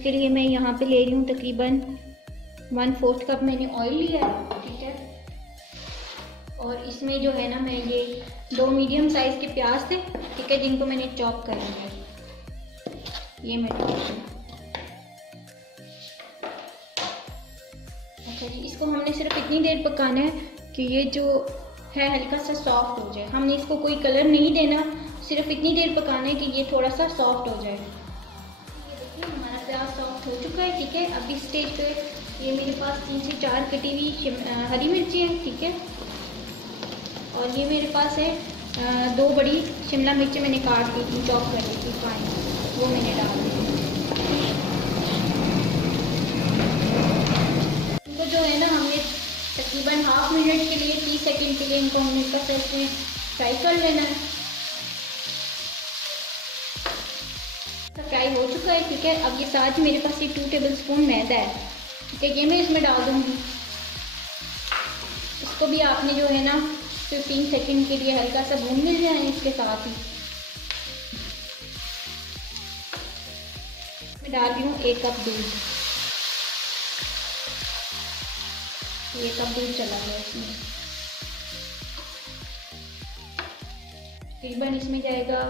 उसके लिए मैं यहाँ पे ले रही हूँ तकरीबन 1/4 कप मैंने ऑयल लिया है, ठीक है। और इसमें जो है ना मैं ये 2 मीडियम साइज़ के प्याज थे, ठीक है, जिनको मैंने चॉप कर लिया है, ये मैं डाल दूँ। अच्छा जी, इसको हमने सिर्फ इतनी देर पकाना है कि ये जो है हल्का सा सॉफ्ट हो जाए। हमने इसको कोई कलर नहीं देना, सिर्फ इतनी देर पकाना है कि ये थोड़ा सा सॉफ्ट हो जाए। ये देखिए हमारा प्याज सॉफ्ट हो चुका है, ठीक है। अब इस स्टेज पे ये मेरे पास 3 से 4 कटी हुई हरी मिर्ची है, ठीक है। और ये मेरे पास है 2 बड़ी शिमला मिर्ची मैंने काट ली थी, चॉप कर ली थी फाइन, वो मैंने डाल दी। इनको जो है ना हमने तकरीबन हाफ मिनट के लिए 30 सेकंड के लिए इनको हमने कस में फ्राई कर लेना है। तो फ्राई हो चुका है, ठीक है। अब ये साथ ही मेरे पास ये 2 टेबलस्पून मैदा है, ठीक है, ये मैं इसमें डाल दूँगी। इसको भी आपने जो है ना 15 सेकंड के लिए हल्का सा भून मिल जाए इसके साथ ही। मैं डाल रही हूँ 1 कप दूध, 1 कप दूध चला गया इसमें। तकरीबन इसमें जाएगा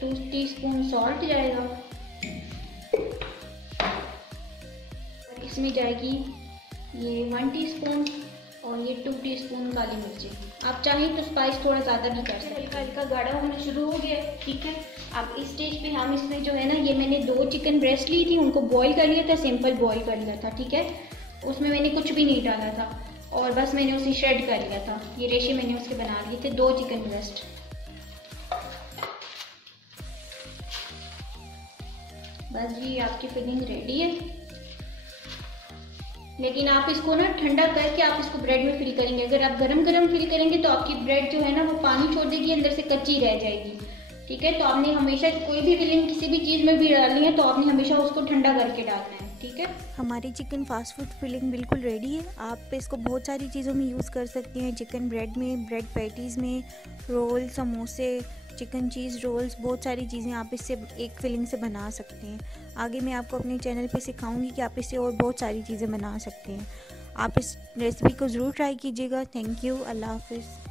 2 टीस्पून सॉल्ट जाएगा, और इसमें जाएगी ये 1 टीस्पून और ये 2 टीस्पून काली मिर्ची। आप चाहें तो स्पाइस थोड़ा ज़्यादा भी कर सकते हैं। हल्का हल्का गाढ़ा होना शुरू हो गया, ठीक है। अब इस स्टेज पे हम इसमें जो है ना, ये मैंने 2 चिकन ब्रेस्ट ली थी, उनको बॉईल कर लिया था, सिंपल बॉईल कर लिया था, ठीक है। उसमें मैंने कुछ भी नहीं डाला था और बस मैंने उसे श्रेड कर लिया था। ये रेशे मैंने उसके बना लिए थे, 2 चिकन ब्रेस्ट। बस जी आपकी फिलिंग रेडी है। लेकिन आप इसको ना ठंडा करके आप इसको ब्रेड में फिल करेंगे। अगर आप गरम गरम फिल करेंगे तो आपकी ब्रेड जो है ना वो पानी छोड़ देगी, अंदर से कच्ची रह जाएगी, ठीक है। तो आपने हमेशा कोई भी फिलिंग किसी भी चीज़ में भी डालनी है तो आपने हमेशा उसको ठंडा करके डालना है, ठीक है। हमारी चिकन फास्ट फूड फिलिंग बिल्कुल रेडी है। आप इसको बहुत सारी चीज़ों में यूज़ कर सकती हैं, चिकन ब्रेड में, ब्रेड पैटीज़ में, रोल, समोसे, चिकन चीज़ रोल्स, बहुत सारी चीज़ें आप इससे एक फिलिंग से बना सकते हैं। आगे मैं आपको अपने चैनल पे सिखाऊंगी कि आप इससे और बहुत सारी चीज़ें बना सकते हैं। आप इस रेसिपी को ज़रूर ट्राई कीजिएगा। थैंक यू, अल्लाह हाफ़िज़।